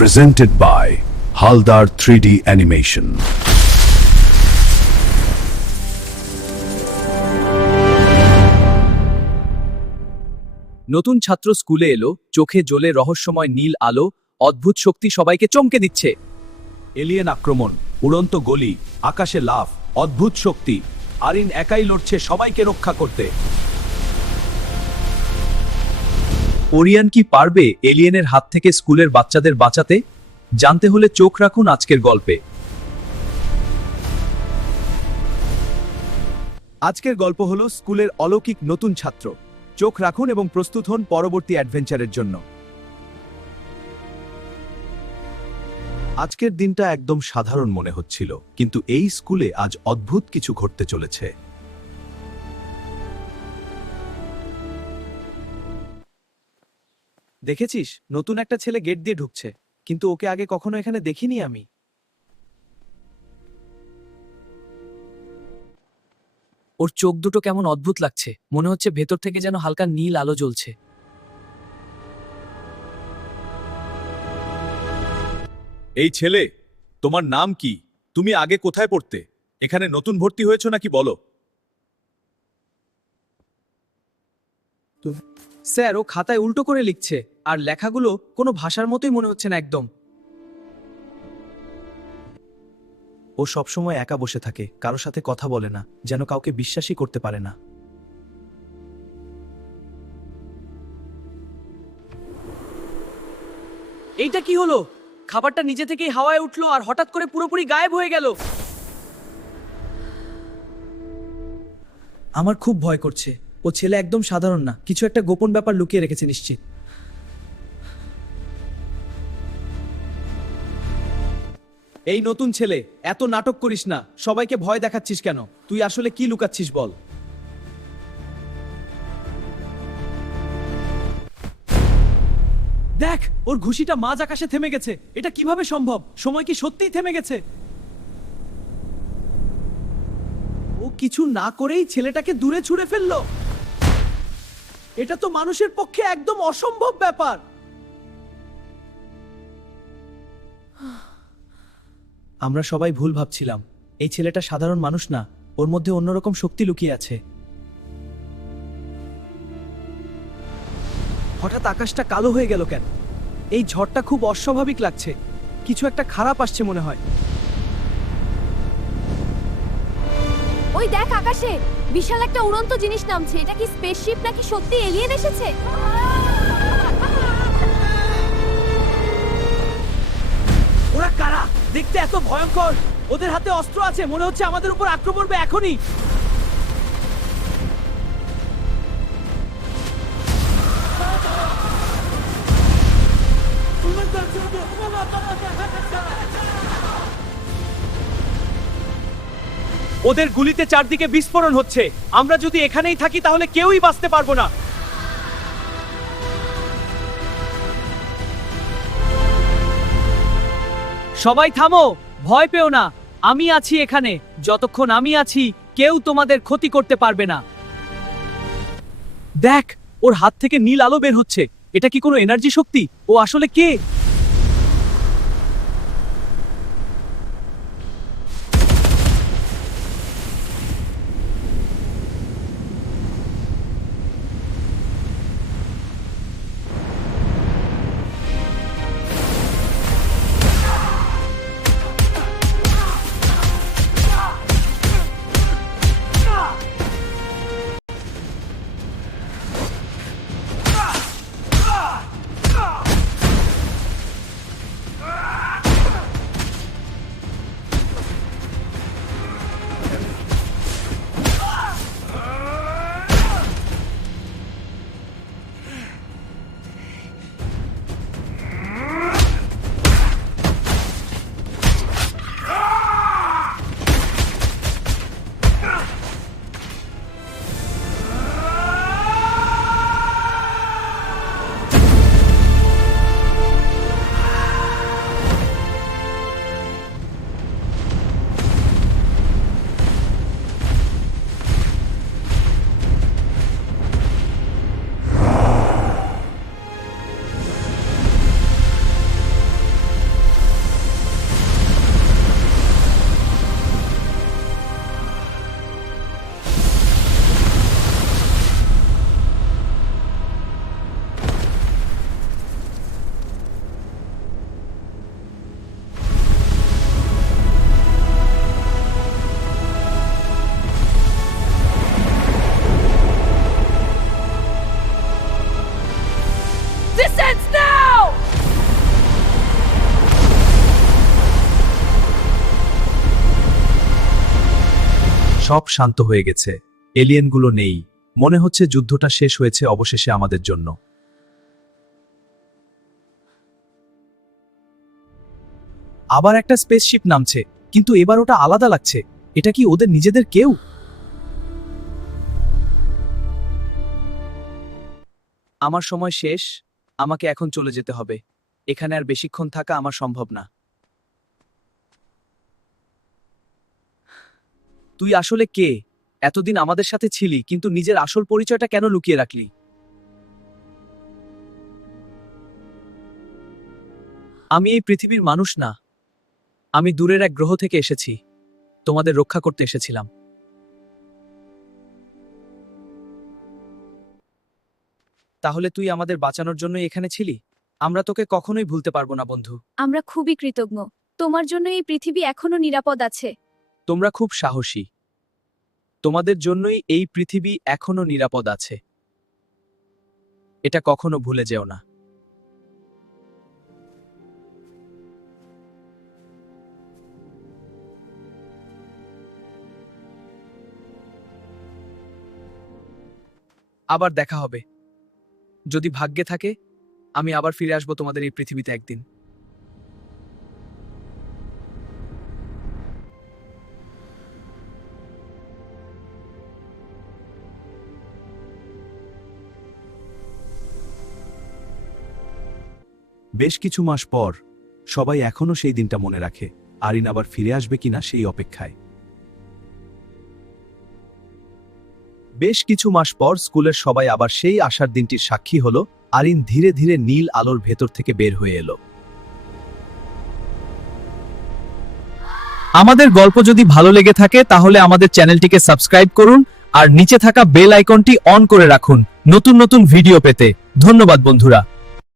presented by Haldar 3D Animation. নতুন ছাত্র স্কুলে এলো, চোখে জ্বলে রহস্যময় নীল আলো, অদ্ভুত শক্তি সবাইকে চমকে দিচ্ছে। এলিয়েন আক্রমণ, উড়ন্ত গলি, আকাশে লাফ, অদ্ভুত শক্তি। আরিন একাই লড়ছে সবাইকে রক্ষা করতে। ওরিয়ান কি পারবে এলিয়েনের হাত থেকে স্কুলের বাচ্চাদের বাঁচাতে? জানতে হলে চোখ রাখুন আজকের গল্পে। আজকের গল্প হলো স্কুলের অলৌকিক নতুন ছাত্র। চোখ রাখুন এবং প্রস্তুত হন পরবর্তী অ্যাডভেঞ্চারের জন্য। আজকের দিনটা একদম সাধারণ মনে হচ্ছিল, কিন্তু এই স্কুলে আজ অদ্ভুত কিছু ঘটতে চলেছে। দেখেছিস, নতুন একটা ছেলে গেট দিয়ে ঢুকছে, কিন্তু ওকে আগে কখনো এখানে দেখিনি আমি। ওর চোখ দুটো কেমন অদ্ভুত লাগছে, মনে হচ্ছে ভেতর থেকে যেন হালকা নীল আলো জ্বলছে। এই ছেলে, তোমার নাম কি? তুমি আগে কোথায় পড়তে? এখানে নতুন ভর্তি হয়েছো নাকি বলো? স্যার, ও খাতায় উল্টো করে লিখছে, আর লেখাগুলো কোনো ভাষার মতোই মনে হচ্ছে না একদম। ও সবসময় একা বসে থাকে, কারোর সাথে কথা বলে না, যেন কাউকে বিশ্বাসই করতে পারে না। এইটা কি হলো? খাবারটা নিজে থেকেই হাওয়ায় উঠলো আর হঠাৎ করে পুরোপুরি গায়েব হয়ে গেল। আমার খুব ভয় করছে। ও ছেলে একদম সাধারণ না, কিছু একটা গোপন ব্যাপার লুকিয়ে রেখেছে নিশ্চিত। এই নতুন ছেলে, এত নাটক করিস না। সবাইকে ভয় দেখাচ্ছিস কেন? তুই আসলে কি লুকাচ্ছিস বল। দেখ, ওর ঘুষিটা মাঝ আকাশে থেমে গেছে। এটা কিভাবে সম্ভব? সময় কি সত্যিই থেমে গেছে? ও কিছু না করেই ছেলেটাকে দূরে ছুঁড়ে ফেললো। এটা তো মানুষের পক্ষে একদম অসম্ভব ব্যাপার। আমরা সবাই ভুল ভাবছিলাম। এই ছেলেটা সাধারণ মানুষ না, ওর মধ্যে অন্যরকম শক্তি লুকিয়ে আছে। হঠাৎ আকাশটা কালো হয়ে গেল কেন? এই ঝড়টা খুব অস্বাভাবিক লাগছে। কিছু একটা খারাপ আসছে মনে হয়। ওই দেখ, আকাশে বিশাল একটা উড়ন্ত জিনিস নামছে। এটা কি স্পেসশিপ নাকি সত্যি এলিয়েন এসেছে? ওরা কারা? দেখতে এত ভয়ঙ্কর। ওদের হাতে অস্ত্র আছে, মনে হচ্ছে আমাদের উপর আক্রমণ করবে এখনই। ওদের গুলিতে চারদিকে বিস্ফোরণ হচ্ছে। আমরা যদি এখানেই থাকি তাহলে কেউই বাঁচতে পারবো না। সবাই থামো, ভয় পেও না। আমি আছি এখানে। যতক্ষণ আমি আছি, কেউ তোমাদের ক্ষতি করতে পারবে না। দেখ, ওর হাত থেকে নীল আলো বের হচ্ছে। এটা কি কোনো এনার্জি শক্তি? ও আসলে কে? nonsense now! সব শান্ত হয়ে গেছে, এলিয়েনগুলো নেই, মনে হচ্ছে যুদ্ধটা শেষ হয়েছে অবশেষে আমাদের জন্য। আবার একটা স্পেসশিপ নামছে, কিন্তু এবার ওটা আলাদা লাগছে। এটা কি ওদের নিজেদের কেউ? আমার সময় শেষ, আমাকে এখন চলে যেতে হবে। এখানে আর বেশিক্ষণ থাকা আমার সম্ভব না। তুই আসলে কে? এতদিন আমাদের সাথে ছিলি, কিন্তু নিজের আসল পরিচয়টা কেন লুকিয়ে রাখলি? আমি এই পৃথিবীর মানুষ না, আমি দূরের এক গ্রহ থেকে এসেছি। তোমাদের রক্ষা করতে এসেছিলাম। তাহলে তুই আমাদের বাঁচানোর জন্যই এখানে ছিলি? আমরা তোকে কখনোই ভুলতে পারবো না বন্ধু। আমরা খুবই কৃতজ্ঞ। তোমার জন্য এই পৃথিবী এখনো নিরাপদ আছে। তোমরা খুব সাহসী। তোমাদের জন্যই এই পৃথিবী এখনো নিরাপদ আছে। এটা কখনো ভুলে যেও না। আবার দেখা হবে। যদি ভাগ্যে থাকে, আমি আবার ফিরে আসবো তোমাদের এই পৃথিবীতে একদিন। বেশ কিছু মাস পর সবাই এখনো সেই দিনটা মনে রাখে। আরিন আবার ফিরে আসবে কিনা সেই অপেক্ষায়। বেশ কিছু মাস পর স্কুলের সবাই আবার সেই আশার দিনটির সাক্ষী হলো। আরিন ধীরে ধীরে নীল আলোর ভেতর থেকে বের হয়ে এলো। আমাদের গল্প যদি ভালো লেগে থাকে তাহলে আমাদের চ্যানেলটিকে সাবস্ক্রাইব করুন আর নিচে থাকা বেল আইকনটি অন করে রাখুন নতুন নতুন ভিডিও পেতে। ধন্যবাদ বন্ধুরা।